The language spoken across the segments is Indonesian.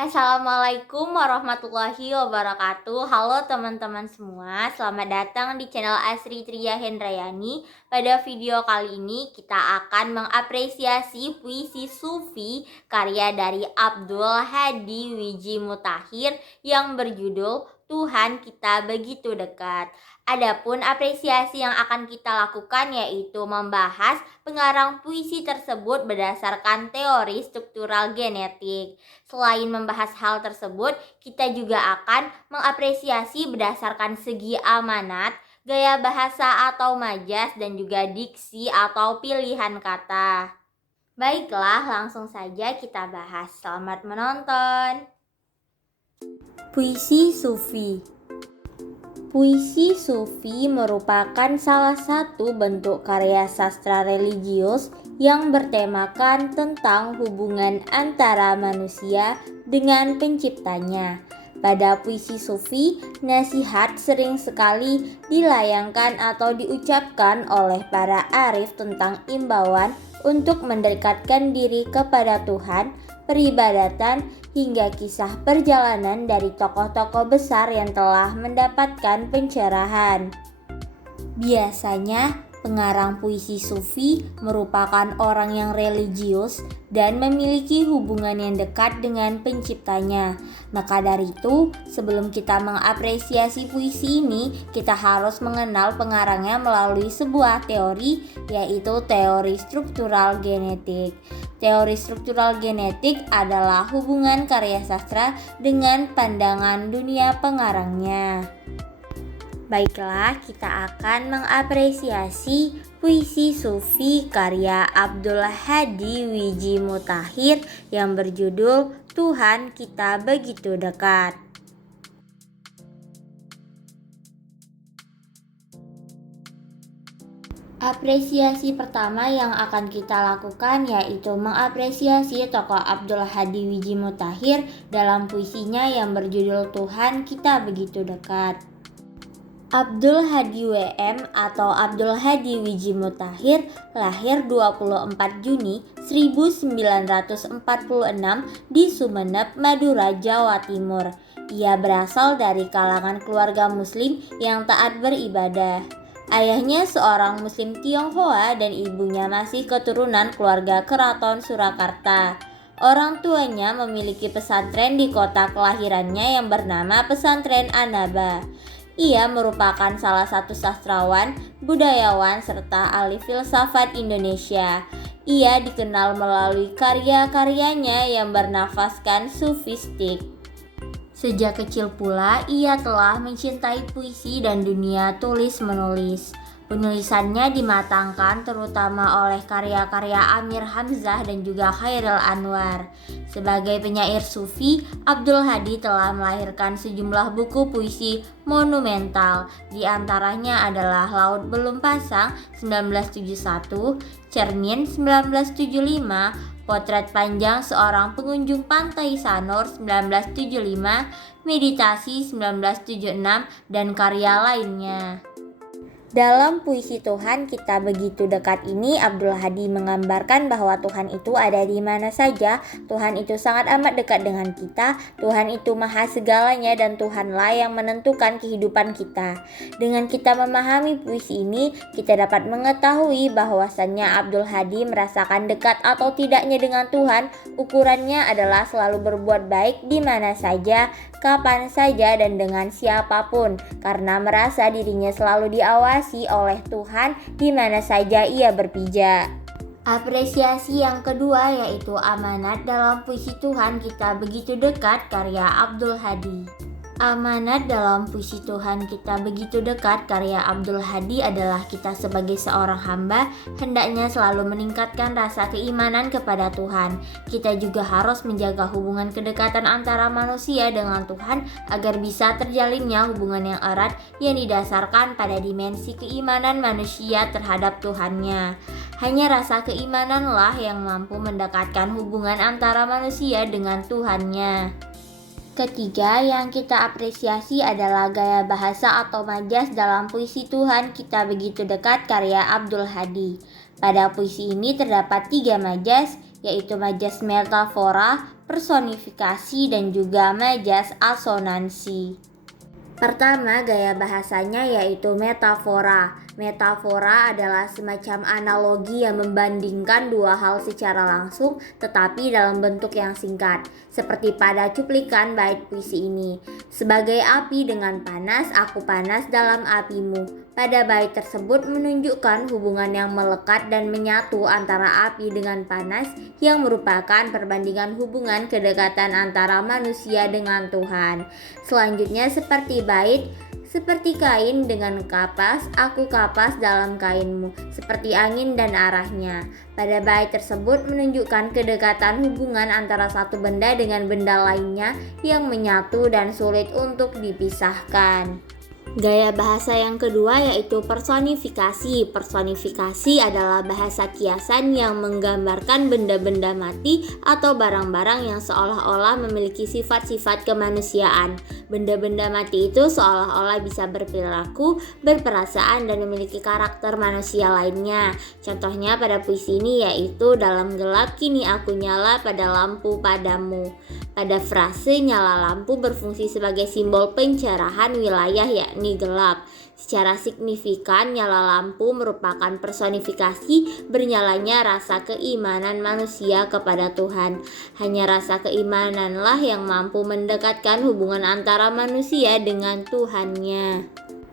Assalamualaikum warahmatullahi wabarakatuh. Halo teman-teman semua, selamat datang di channel Asri Tria Hendrayani. Pada video kali ini kita akan mengapresiasi puisi Sufi karya dari Abdul Hadi Wiji Mutahir yang berjudul Tuhan Kita Begitu Dekat. Adapun apresiasi yang akan kita lakukan yaitu membahas pengarang puisi tersebut berdasarkan teori struktural genetik. Selain membahas hal tersebut, kita juga akan mengapresiasi berdasarkan segi amanat, gaya bahasa atau majas, dan juga diksi atau pilihan kata. Baiklah, langsung saja kita bahas. Selamat menonton. Puisi Sufi. Puisi Sufi merupakan salah satu bentuk karya sastra religius yang bertemakan tentang hubungan antara manusia dengan penciptanya. Pada puisi Sufi, nasihat sering sekali dilayangkan atau diucapkan oleh para arif tentang imbauan untuk mendekatkan diri kepada Tuhan, peribadatan, hingga kisah perjalanan dari tokoh-tokoh besar yang telah mendapatkan pencerahan. Biasanya, pengarang puisi Sufi merupakan orang yang religius dan memiliki hubungan yang dekat dengan penciptanya. Maka dari itu, sebelum kita mengapresiasi puisi ini, kita harus mengenal pengarangnya melalui sebuah teori, yaitu teori struktural genetik. Teori struktural genetik adalah hubungan karya sastra dengan pandangan dunia pengarangnya. Baiklah, kita akan mengapresiasi puisi Sufi karya Abdul Hadi Wiji Mutahir yang berjudul Tuhan Kita Begitu Dekat. Apresiasi pertama yang akan kita lakukan yaitu mengapresiasi tokoh Abdul Hadi Wiji Mutahir dalam puisinya yang berjudul Tuhan Kita Begitu Dekat. Abdul Hadi WM atau Abdul Hadi Wiji Mutahir lahir 24 Juni 1946 di Sumeneb, Madura, Jawa Timur. Ia berasal dari kalangan keluarga muslim yang taat beribadah. Ayahnya seorang muslim Tionghoa dan ibunya masih keturunan keluarga keraton Surakarta. Orang tuanya memiliki pesantren di kota kelahirannya yang bernama Pesantren Anaba. Ia merupakan salah satu sastrawan, budayawan, serta ahli filsafat Indonesia. Ia dikenal melalui karya-karyanya yang bernafaskan sufistik. Sejak kecil pula, ia telah mencintai puisi dan dunia tulis-menulis. Penulisannya dimatangkan terutama oleh karya-karya Amir Hamzah dan juga Khairil Anwar. Sebagai penyair sufi, Abdul Hadi telah melahirkan sejumlah buku puisi monumental. Di antaranya adalah Laut Belum Pasang 1971, Cermin 1975, Potret Panjang Seorang Pengunjung Pantai Sanur 1975, Meditasi 1976, dan karya lainnya. Dalam puisi Tuhan Kita Begitu Dekat ini, Abdul Hadi menggambarkan bahwa Tuhan itu ada di mana saja. Tuhan itu sangat amat dekat dengan kita. Tuhan itu maha segalanya dan Tuhanlah yang menentukan kehidupan kita. Dengan kita memahami puisi ini, kita dapat mengetahui bahwasannya Abdul Hadi merasakan dekat atau tidaknya dengan Tuhan. Ukurannya adalah selalu berbuat baik di mana saja, kapan saja, dan dengan siapapun, karena merasa dirinya selalu diawasi oleh Tuhan di mana saja ia berpijak. Apresiasi yang kedua yaitu amanat dalam puisi Tuhan Kita Begitu Dekat karya Abdul Hadi. Amanat dalam puisi Tuhan Kita Begitu Dekat karya Abdul Hadi adalah kita sebagai seorang hamba hendaknya selalu meningkatkan rasa keimanan kepada Tuhan. Kita juga harus menjaga hubungan kedekatan antara manusia dengan Tuhan agar bisa terjalinnya hubungan yang erat yang didasarkan pada dimensi keimanan manusia terhadap Tuhannya. Hanya rasa keimananlah yang mampu mendekatkan hubungan antara manusia dengan Tuhannya. Ketiga yang kita apresiasi adalah gaya bahasa atau majas dalam puisi Tuhan Kita Begitu Dekat karya Abdul Hadi. Pada puisi ini terdapat 3 majas, yaitu majas metafora, personifikasi, dan juga majas asonansi. Pertama, gaya bahasanya yaitu metafora. Metafora adalah semacam analogi yang membandingkan dua hal secara langsung tetapi dalam bentuk yang singkat. Seperti pada cuplikan bait puisi ini. Sebagai api dengan panas, aku panas dalam apimu. Pada bait tersebut menunjukkan hubungan yang melekat dan menyatu antara api dengan panas yang merupakan perbandingan hubungan kedekatan antara manusia dengan Tuhan. Selanjutnya seperti bait, seperti kain dengan kapas, aku kapas dalam kainmu, seperti angin dan arahnya. Pada bait tersebut menunjukkan kedekatan hubungan antara satu benda dengan benda lainnya yang menyatu dan sulit untuk dipisahkan. Gaya bahasa yang kedua yaitu personifikasi. Personifikasi adalah bahasa kiasan yang menggambarkan benda-benda mati atau barang-barang yang seolah-olah memiliki sifat-sifat kemanusiaan. Benda-benda mati itu seolah-olah bisa berperilaku, berperasaan, dan memiliki karakter manusia lainnya. Contohnya pada puisi ini yaitu dalam gelap kini aku nyala pada lampu padamu. Pada frase nyala lampu berfungsi sebagai simbol pencerahan wilayah yakni gelap. Secara signifikan nyala lampu merupakan personifikasi bernyalanya rasa keimanan manusia kepada Tuhan. Hanya rasa keimananlah yang mampu mendekatkan hubungan antara manusia dengan Tuhannya.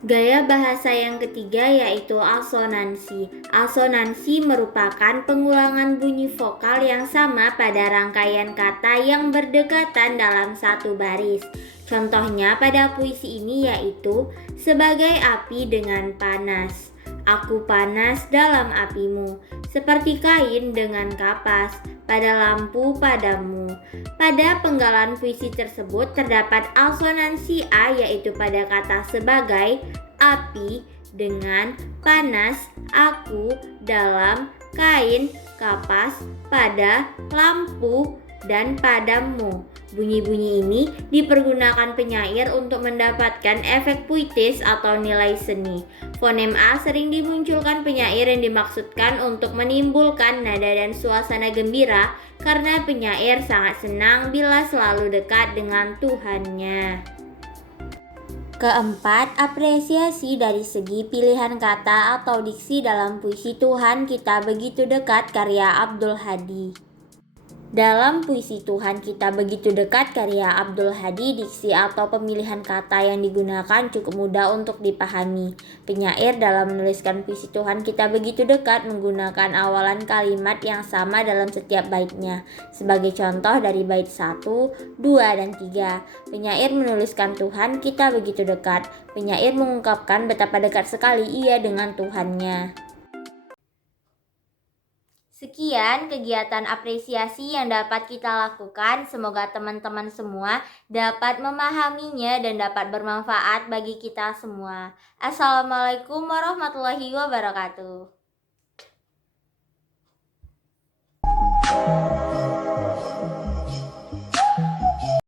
Gaya bahasa yang ketiga yaitu asonansi. Asonansi merupakan pengulangan bunyi vokal yang sama pada rangkaian kata yang berdekatan dalam satu baris. Contohnya pada puisi ini yaitu sebagai api dengan panas. Aku panas dalam apimu, seperti kain dengan kapas, pada lampu padamu. Pada penggalan puisi tersebut terdapat asonansi A yaitu pada kata sebagai, api dengan panas, aku dalam kain, kapas, pada lampu, dan padamu. Bunyi-bunyi ini dipergunakan penyair untuk mendapatkan efek puitis atau nilai seni. Fonem A sering dimunculkan penyair yang dimaksudkan untuk menimbulkan nada dan suasana gembira karena penyair sangat senang bila selalu dekat dengan Tuhannya. Keempat, apresiasi dari segi pilihan kata atau diksi dalam puisi Tuhan Kita Begitu Dekat karya Abdul Hadi. Dalam puisi Tuhan Kita Begitu Dekat karya Abdul Hadi, diksi atau pemilihan kata yang digunakan cukup mudah untuk dipahami. Penyair dalam menuliskan puisi Tuhan Kita Begitu Dekat menggunakan awalan kalimat yang sama dalam setiap baitnya. Sebagai contoh dari bait 1, 2, dan 3, penyair menuliskan Tuhan Kita Begitu Dekat. Penyair mengungkapkan betapa dekat sekali ia dengan Tuhannya. Sekian kegiatan apresiasi yang dapat kita lakukan. Semoga teman-teman semua dapat memahaminya dan dapat bermanfaat bagi kita semua. Assalamualaikum warahmatullahi wabarakatuh.